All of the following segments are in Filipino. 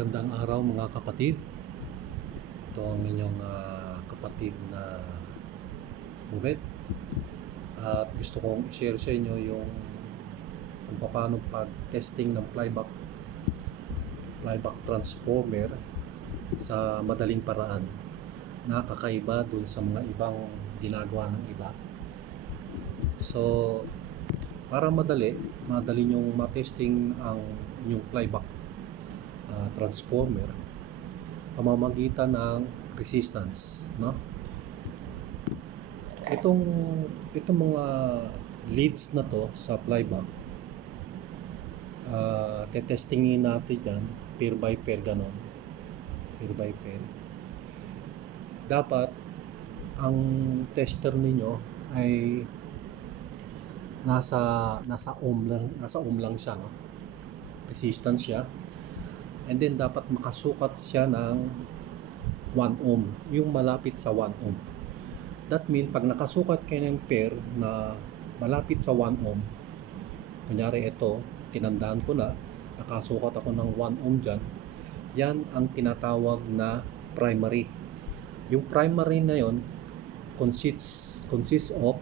Magandang araw mga kapatid. Ito ang inyong kapatid na Bubet. At gusto kong i-share sa inyo yung kung paano pag-testing ng flyback transformer sa madaling paraan na kakaiba dun sa mga ibang ginagawa ng iba. So, para madali nyong matesting ang inyong flyback transformer pamamagitan ng resistance, no? Itong mga leads na to sa flyback, tetestingin natin dyan pair by pair, ganon, pair by pair. Dapat ang tester ninyo ay nasa ohm lang siya, no? Resistance siya. And then dapat makasukat siya ng 1 ohm, yung malapit sa 1 ohm. That means pag nakasukat kayo ng pair na malapit sa 1 ohm, kunyari ito, tinandaan ko na, nakasukat ako ng 1 ohm dyan, yan ang tinatawag na primary. Yung primary na yon consists of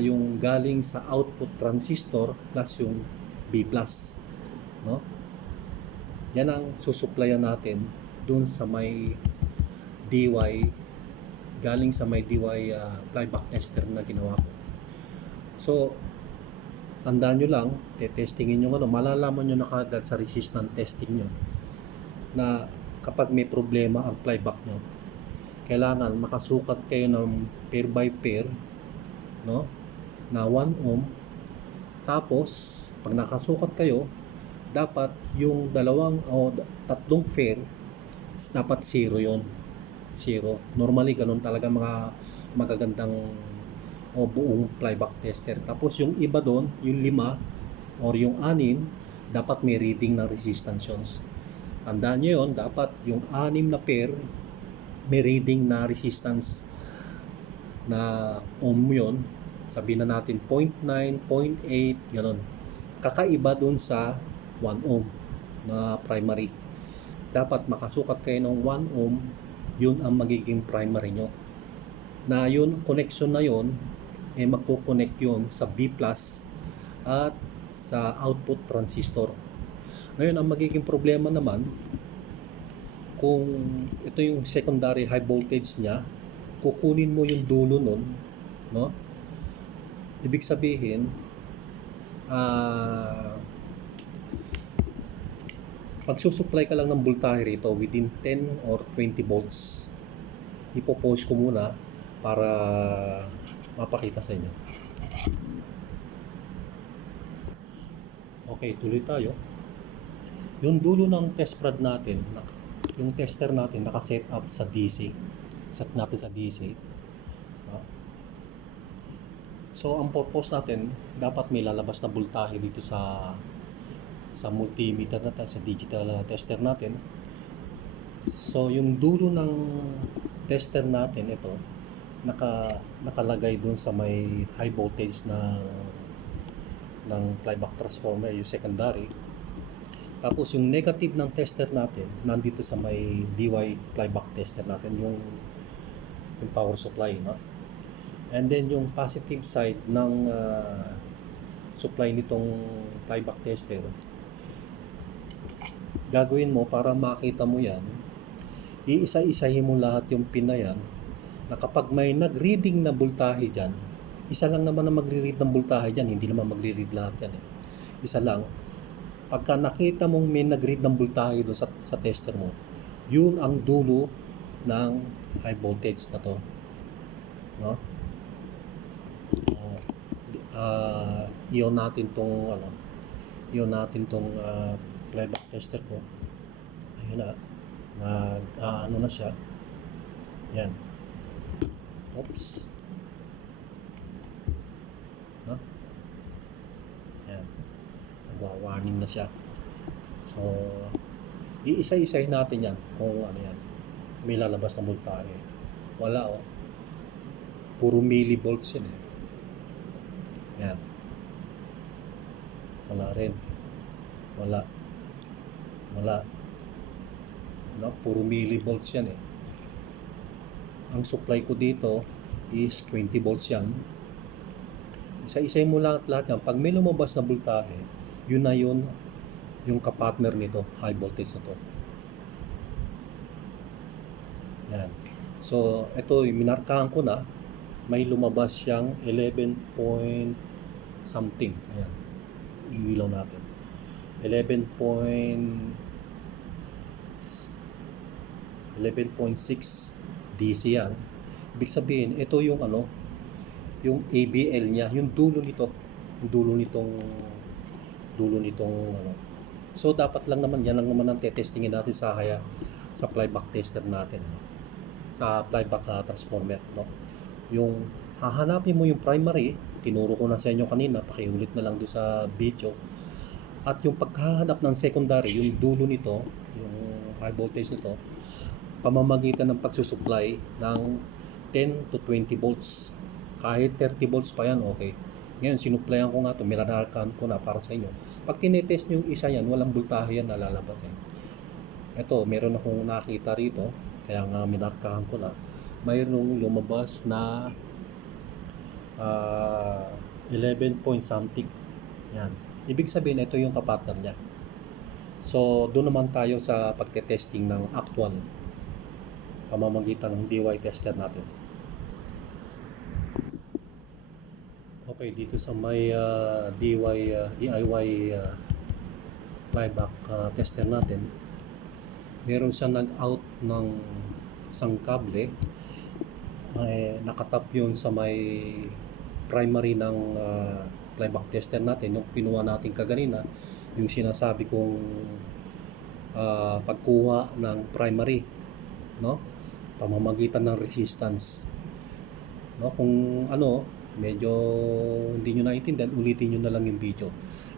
yung galing sa output transistor plus yung B+, no? Yan ang susuplayan natin dun sa may DY, galing sa may DY flyback tester na ginawa ko. So, tandaan nyo lang, testingin nyo malalaman nyo na kagad sa resistance testing nyo na kapag may problema ang flyback nyo, kailangan makasukat kayo ng pair by pair, no, na 1 ohm. Tapos, pag nakasukat kayo, dapat yung tatlong pair dapat 0 yon. 0. Normally ganun talaga mga magagandang buong flyback tester. Tapos yung iba doon, yung 5 or yung 6, dapat may reading ng resistance. Tandaan nyo yun, dapat yung 6 na pair may reading na resistance na ohm yun. Sabihin na natin 0.9, 0.8, ganun. Kakaiba doon sa 1 ohm na primary. Dapat makasukat kayo ng 1 ohm, yun ang magiging primary nyo. Na yun, connection na yun, magpo-connect yun sa B+ at sa output transistor. Ngayon, ang magiging problema naman, kung ito yung secondary high voltage niya, kukunin mo yung dulo nun, no? Ibig sabihin, pagsusupply ka lang ng voltahe rito within 10 or 20 volts. Ipo-pause ko muna para mapakita sa inyo. Okay, tuloy tayo. Yung dulo ng test prod natin, yung tester natin naka-set up sa DC. Set natin sa DC. So, ang purpose natin, dapat may lalabas na voltahe dito sa multimeter natin, sa digital tester natin. So, yung dulo ng tester natin, ito, nakalagay dun sa may high voltage ng flyback transformer, yung secondary. Tapos, yung negative ng tester natin, nandito sa may DY flyback tester natin, yung power supply, no? And then, yung positive side ng supply nitong flyback tester, gagawin mo para makita mo yan, iisa-isahin mo lahat yung pin na yan, na kapag may nag-reading na voltahe dyan, isa lang naman na magre-read ng voltahe dyan, hindi naman magre-read lahat yan. Isa lang. Pagka nakita mong may nag-read ng voltahe doon sa tester mo, yun ang dulo ng high voltage na to, no? Iyon natin tong flyback tester ko. Ayun na, ano na siya. Yan. Oops. No? Yan. Nagwa-warning na siya. So, iisa-isahin natin yan kung ano yan. May lalabas na voltahe. Wala, oh. Puro millivolts yun, eh. Yan. Wala rin. Wala. no? Puro millivolts yan eh. Ang supply ko dito is 20 volts yan. Isa-isay mo lahat yan. Pag may lumabas na voltahe, yun na yun yung kapartner nito, high voltage na to. Yan. So, ito, minarkahan ko na, may lumabas siyang 11 point something. Ayan. Iilaw natin. 11.6 DC yan. Ibig sabihin, ito yung ano, yung ABL niya, yung dulo nito, yung dulo nitong ano. So dapat lang naman yan lang naman ang testingin natin sa flyback tester natin, no? Sa flyback transformer, no? Yung hahanapin mo yung primary, tinuro ko na sa inyo kanina, pakiulit na lang doon sa video. At yung paghahanap ng secondary, yung dulo nito, yung high voltage nito, pamamagitan ng pagsusupply ng 10 to 20 volts. Kahit 30 volts pa yan, okay. Ngayon, sinupplyan ko nga ito, minararkan ko na para sa inyo. Pag tinetest nyo yung isa yan, walang voltahe yan nalalabas. Ito, meron akong nakita rito, kaya nga minarkahan ko na. Mayroong lumabas na 11 point something. Yan. Ibig sabihin, ito yung kapartner niya. So, doon naman tayo sa pagte-testing ng actual pamamagitan ng DIY tester natin. Okay, dito sa may DIY flyback tester natin, meron siyang nag-out ng isang kable. Nakatap yun sa may primary ng flyback tester natin, yung pinuha natin kaganina, yung sinasabi kong pagkuha ng primary, no? Pamamagitan ng resistance, no? Kung ano, medyo hindi nyo naiintindihan, ulitin nyo na lang yung video.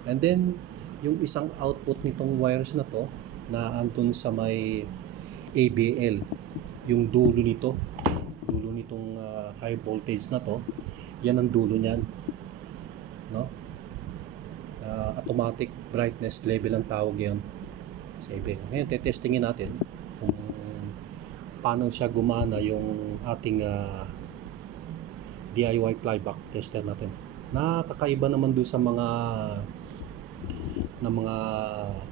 And then yung isang output nitong wires na to, na andun sa may ABL, yung dulo nitong high voltage na to, yan ang dulo niyan, no? Automatic brightness level ang tawag yan sa ABL. Ngayon tetestingin natin kung paano siya gumana yung ating DIY flyback tester natin. Nakakaiba naman doon sa mga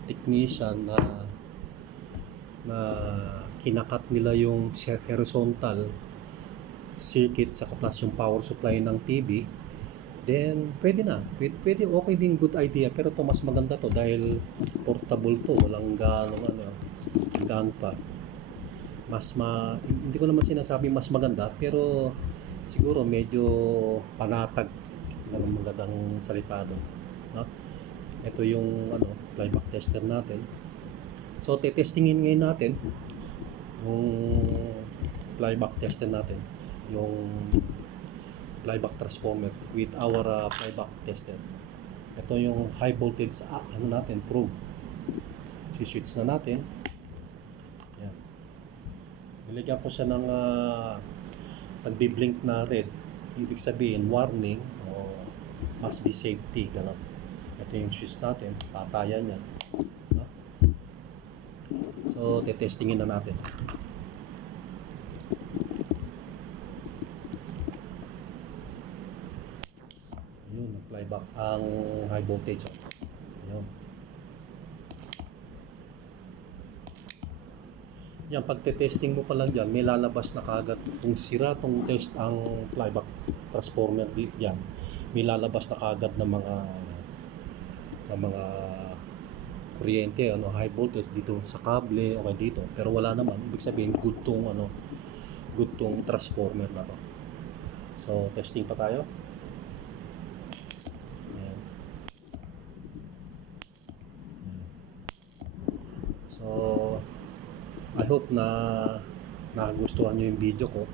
technician na kinakat nila yung horizontal circuit sa plus yung power supply ng TV. Then pwede okay din, good idea, pero to mas maganda to dahil portable to, walang gaan pa. Hindi ko naman sinasabi mas maganda, pero siguro medyo panatag ng magandang salita doon, no? Ito yung flyback tester natin. So tetestingin ngayon natin yung flyback tester natin, yung flyback transformer with our flyback tester. Ito yung high voltage natin, probe. Si-switch na natin. Yan. Nilagyan ko siya ng nagbi-blink na red. Ibig sabihin warning o must be safety, ganun. Ito yung switch natin, patayan yan, no? So tetestingin na natin. Yun, flyback ang high voltage. Yun. Yan, pag testing mo pa lang dyan, may lalabas na kagad. Kung sira tong test ang flyback transformer dyan, may lalabas na kagad ng mga kuryente, high voltage dito sa kable o dito. Pero wala naman, ibig sabihin good tong transformer na to. So testing pa tayo. Ayan. So I hope na nagustuhan nyo yung video ko.